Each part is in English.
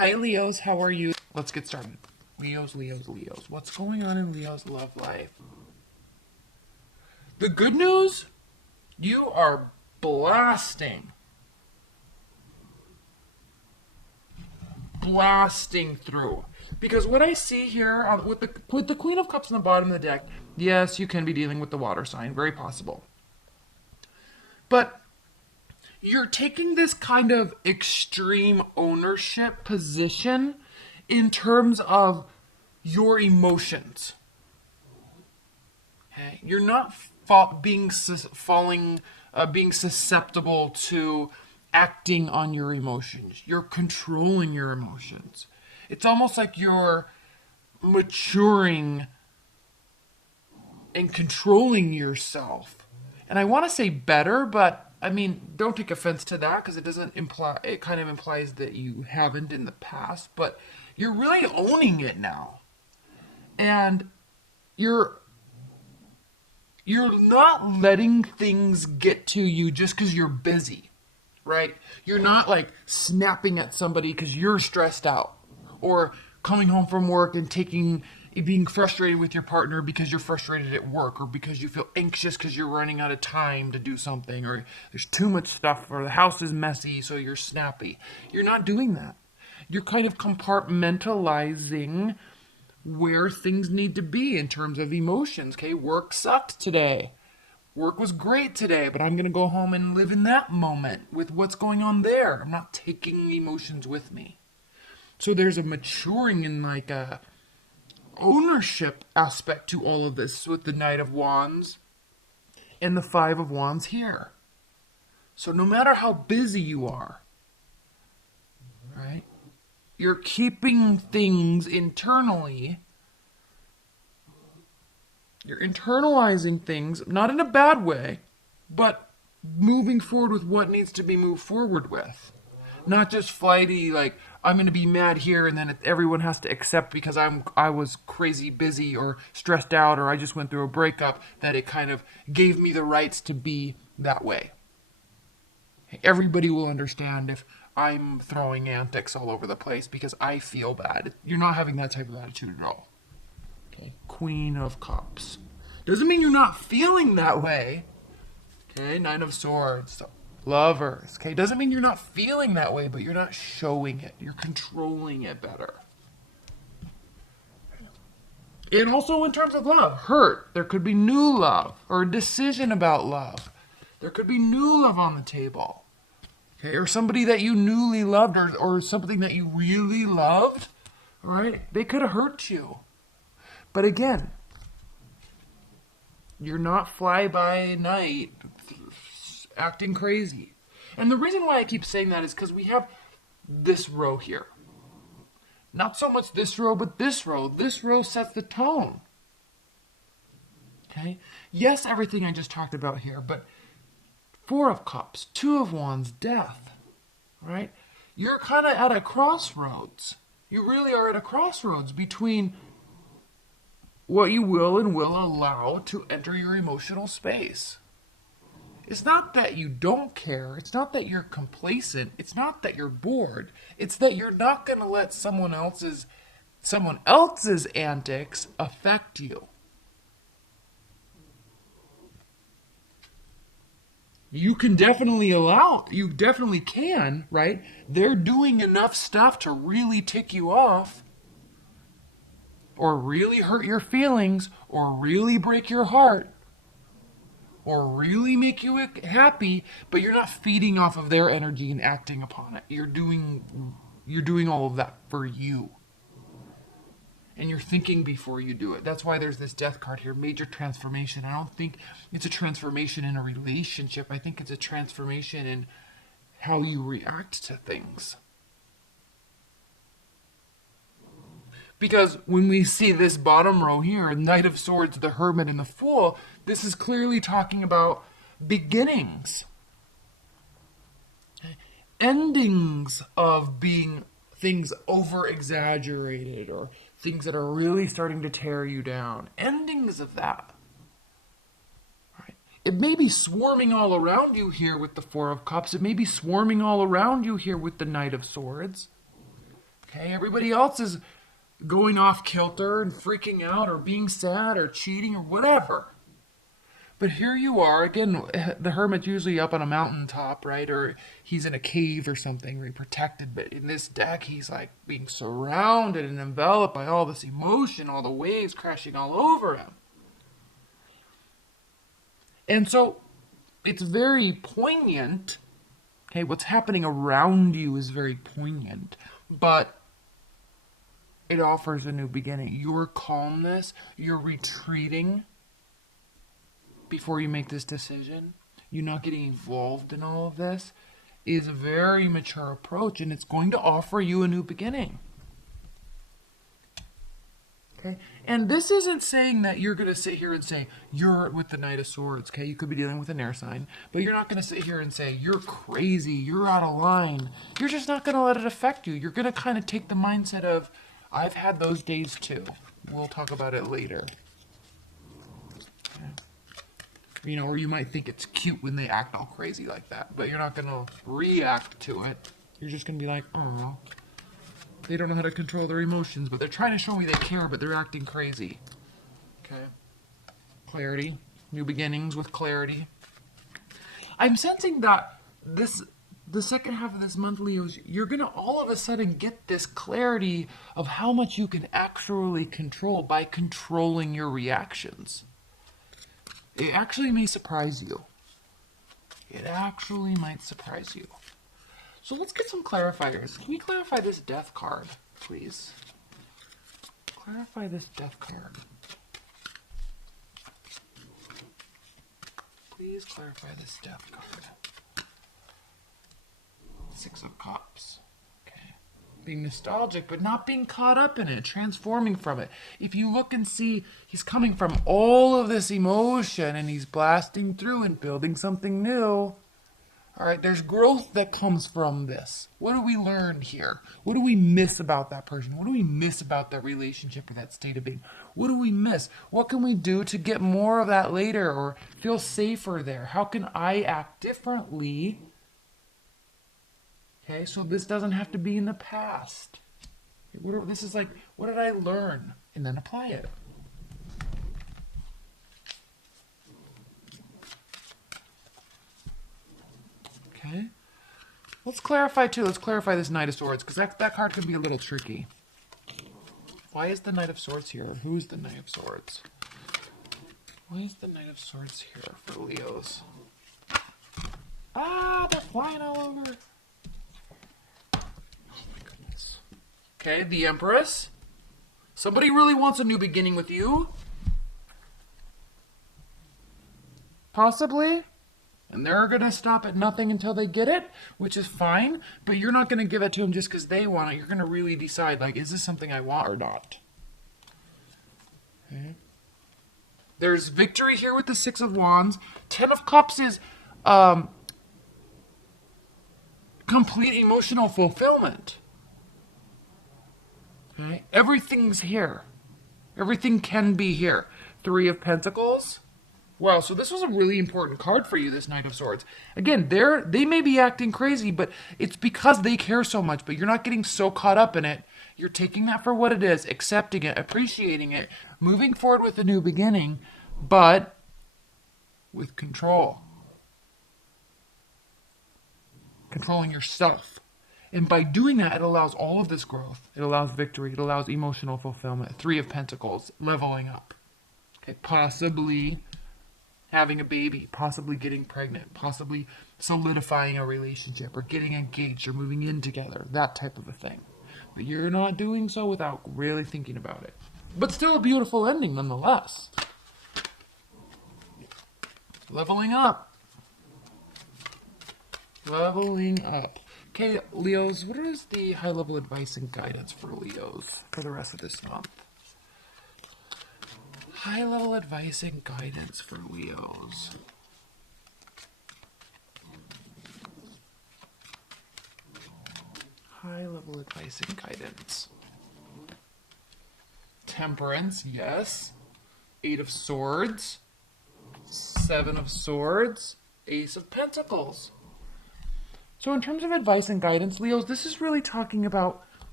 Hi, Leos. How are you? Let's get started. Leos. What's going on in Leo's love life? The good news? You are blasting. Blasting through. Because what I see here with the Queen of Cups on the bottom of the deck, yes, you can be dealing with the water sign. Very possible. But you're taking this kind of extreme ownership position in terms of your emotions. Okay? You're not being susceptible to acting on your emotions. You're controlling your emotions. It's almost like you're maturing and controlling yourself. And I want to say better, but I mean, don't take offense to that because it kind of implies that you haven't in the past, but you're really owning it now. And you're not letting things get to you just because you're busy, right? You're not like snapping at somebody because you're stressed out, or coming home from work and being frustrated with your partner because you're frustrated at work, or because you feel anxious because you're running out of time to do something, or there's too much stuff, or the house is messy so you're snappy. You're not doing that. You're kind of compartmentalizing where things need to be in terms of emotions. Okay, work sucked today. Work was great today, but I'm going to go home and live in that moment with what's going on there. I'm not taking emotions with me. So there's a maturing and like a ownership aspect to all of this with the Knight of Wands and the Five of Wands here. So no matter how busy you are, right, you're keeping things internally. You're internalizing things, not in a bad way, but moving forward with what needs to be moved forward with. Not just flighty, like, I'm going to be mad here and then everyone has to accept because I was crazy busy or stressed out or I just went through a breakup, that it kind of gave me the rights to be that way. Everybody will understand if I'm throwing antics all over the place because I feel bad. You're not having that type of attitude at all. Okay, Queen of Cups. Doesn't mean you're not feeling that way. Okay, Nine of Swords. So, Lovers. Okay, doesn't mean you're not feeling that way, but you're not showing it. You're controlling it better. And also in terms of love, hurt. There could be new love or a decision about love. There could be new love on the table. Okay, or somebody that you newly loved, or something that you really loved. All right, they could have hurt you. But again, you're not fly by night acting crazy. And the reason why I keep saying that is because we have this row here. Not so much this row, but this row. This row sets the tone. Okay? Yes, everything I just talked about here, but Four of Cups, Two of Wands, Death. Right? You're kind of at a crossroads. You really are at a crossroads between what you will and will allow to enter your emotional space. It's not that you don't care. It's not that you're complacent. It's not that you're bored. It's that you're not going to let someone else's antics affect you. You definitely can, right? They're doing enough stuff to really tick you off, or really hurt your feelings, or really break your heart, or really make you happy, but you're not feeding off of their energy and acting upon it. You're doing all of that for you. And you're thinking before you do it. That's why there's this Death card here, major transformation. I don't think it's a transformation in a relationship. I think it's a transformation in how you react to things. Because when we see this bottom row here, Knight of Swords, the Hermit, and the Fool, this is clearly talking about beginnings. Endings of being things over-exaggerated or things that are really starting to tear you down. Endings of that. Right? It may be swarming all around you here with the Four of Cups. It may be swarming all around you here with the Knight of Swords. Okay, everybody else is going off kilter and freaking out or being sad or cheating or whatever. But here you are, again, the hermit's usually up on a mountaintop, right? Or he's in a cave or something, right? Protected. But in this deck, he's like being surrounded and enveloped by all this emotion, all the waves crashing all over him. And so it's very poignant. Okay, what's happening around you is very poignant. But it offers a new beginning. Your calmness, your retreating before you make this decision, you not getting involved in all of this, is a very mature approach, and it's going to offer you a new beginning. Okay? And this isn't saying that you're going to sit here and say, you're with the Knight of Swords, okay? You could be dealing with an air sign, but you're not going to sit here and say, you're crazy, you're out of line. You're just not going to let it affect you. You're going to kind of take the mindset of, I've had those days too. We'll talk about it later. Okay. You know, or you might think it's cute when they act all crazy like that, but you're not going to react to it. You're just going to be like, oh, they don't know how to control their emotions, but they're trying to show me they care, but they're acting crazy. Okay. Clarity. New beginnings with clarity. I'm sensing that the second half of this month, Leos, you're going to all of a sudden get this clarity of how much you can actually control by controlling your reactions. It actually may surprise you. It actually might surprise you. So let's get some clarifiers. Can you clarify this death card, please? Clarify this death card. Please clarify this death card. Six of Cups. Okay. Being nostalgic, but not being caught up in it, transforming from it. If you look and see, he's coming from all of this emotion and he's blasting through and building something new. All right, there's growth that comes from this. What do we learn here? What do we miss about that person? What do we miss about that relationship or that state of being? What do we miss? What can we do to get more of that later or feel safer there? How can I act differently? Okay, so this doesn't have to be in the past. This is like, what did I learn? And then apply it. Okay. Let's clarify too. Let's clarify this Knight of Swords, because that card could be a little tricky. Why is the Knight of Swords here? Who's the Knight of Swords? Why is the Knight of Swords here for Leos? Ah, they're flying all over. Oh my goodness. Okay, the Empress. Somebody really wants a new beginning with you. Possibly. And they're going to stop at nothing until they get it, which is fine. But you're not going to give it to them just because they want it. You're going to really decide, like, is this something I want or not? Okay. There's victory here with the Six of Wands. Ten of Cups is complete emotional fulfillment. Okay. Everything's here. Everything can be here. Three of Pentacles. Wow, so this was a really important card for you, this Knight of Swords. Again, they may be acting crazy, but it's because they care so much, but you're not getting so caught up in it. You're taking that for what it is, accepting it, appreciating it, moving forward with a new beginning, but with control. Controlling yourself. And by doing that, it allows all of this growth. It allows victory. It allows emotional fulfillment. Three of Pentacles, leveling up. Okay, possibly having a baby, possibly getting pregnant, possibly solidifying a relationship or getting engaged or moving in together, that type of a thing. But you're not doing so without really thinking about it. But still a beautiful ending nonetheless. Leveling up. Leveling up. Okay, Leos, what is the high-level advice and guidance for Leos for the rest of this month? High-level advice and guidance for Leos. High-level advice and guidance. Temperance, yes. Eight of Swords. Seven of Swords. Ace of Pentacles. So in terms of advice and guidance, Leos, this is really talking about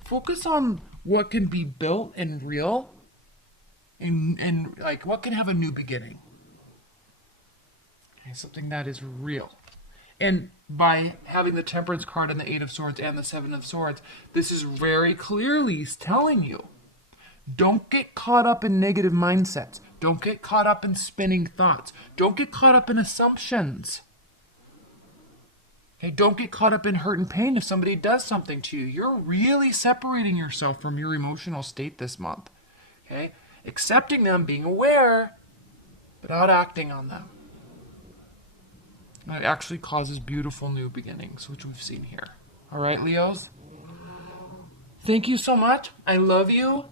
focus on what can be built and real, and like what can have a new beginning. Okay, something that is real. And by having the Temperance card and the Eight of Swords and the Seven of Swords, this is very clearly telling you, don't get caught up in negative mindsets. Don't get caught up in spinning thoughts. Don't get caught up in assumptions. Okay, don't get caught up in hurt and pain if somebody does something to you. You're really separating yourself from your emotional state this month. Okay? Accepting them, being aware, but not acting on them. That actually causes beautiful new beginnings, which we've seen here. All right, Leos? Thank you so much. I love you.